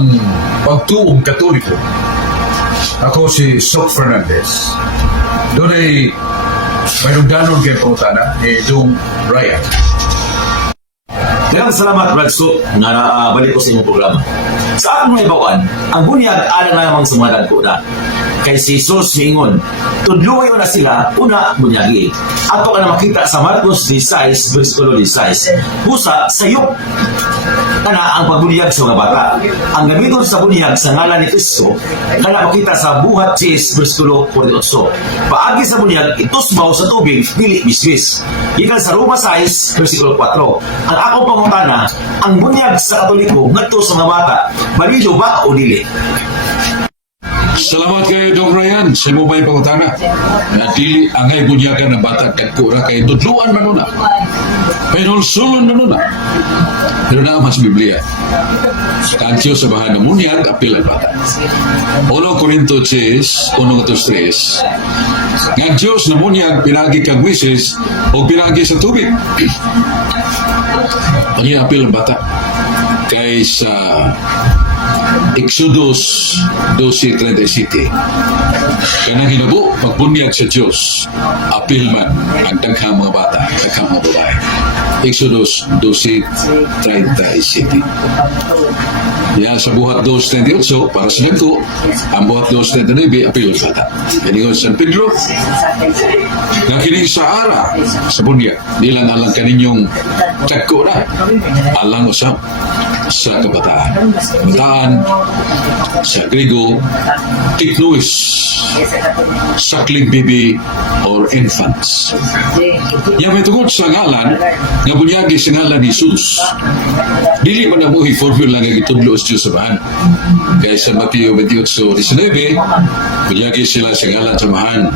ang pagtuong Katoliko. Ako si Sok Fernandez. Doon ay mayroong danon kay pangutana ni Dong Ryan. Maraming salamat, Brad Scoop, na balik ko sa inyong programa. Sa akong mga ibawaan, ang bunyag alang na namang sumadan ko na. Kay si Jesus mingon, tudluwayo na sila, una bunyagi. Ato ka na makita sa Marcos 16, versikulo 16. Busa, sayop kana ang pagbunyag sa mga bata. Ang gamiton sa bunyag sa ngalan ni Cristo, kana makita sa buhat 6, versikulo 48. Paagi sa bunyag, itusbaw sa tubig, dili biswis. Ikan sa Roma 6, versikulo 4. Ang akong pangutana, ang bunyag sa Katoliko ngadto sa mga bata, balido ba o dili? Salamat kay Dong Ryan sa mo may pangutana. Na dili angay bunyagan ng bata kadkura kay tudluan man una. Pero sulon man una. Pero na mas Biblia. Kantyo sa bahan ng bunyag apil ang bata. 1 Corinto 10, 1-3. Nga Diyos na bunyag pinagi kang wisis o pinagi sa tubig. Ano yung apil ang bata? Kay sa Exodus 12:37. Kanang hinabo, pagbunyag sa Diyos, apil man ang daghang mga bata, daghang mga babae. Exodus 12:37. Yan sa buhat 2:38, para sa dagko, ang buhat 2:39, apil ang bata. Kaningon San Pedro, na kining sa ara, sa bunyag, nilang alang kaninyong tagko na, alang usap sa kabataan. Kabataan sa Griego, tiknois, suckling baby or infants. Yang may tungkol sa ngalan, nga bunyagi sa ngalan ni Jesus. Dili man na buhi formula nga gitudlo sa Diyos sa bahan. Kaya sa Mateo 28:19, bunyagi sila sa ngalan sa bahan,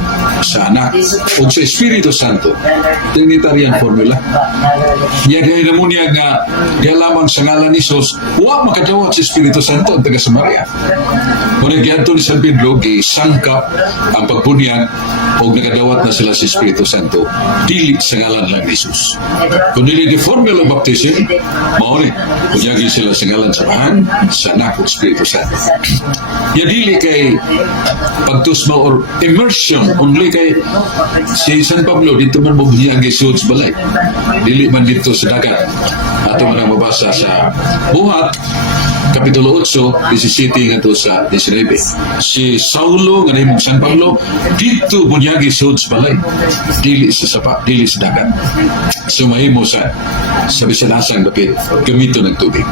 sa anak, o sa Espiritu Santo. Trinitarian formula. Yan ay namunyag nga lamang sa ngalan ni Jesus, huwag makadawat sa Espiritu Santo ang taga Samaria. Kung nagyanto ni San Pedro, gisangkap ang pagbunyag o nakadawat na sila sa Espiritu Santo, dili sa ngalan lang ni Jesus. Kung dili di formula of baptism, mauni, bunyagi sila sa ngalan sa bahan, sa anak o Espiritu Santo. Ya dili kay pagtusma or immersion, only kay si San Pablo, dito man bunyagi sa balay. Dili man dito sa dagat. Ato man ang mabasa sa buhat, Kapitulo 8, 17 nga sa 19. Si Saulo, nga nahimong San Pablo, dito bunyagi sa balay. Dili sa sapa, dili sa dagat. Sumahimo sa bisanasang dapit, gamito ng tubig.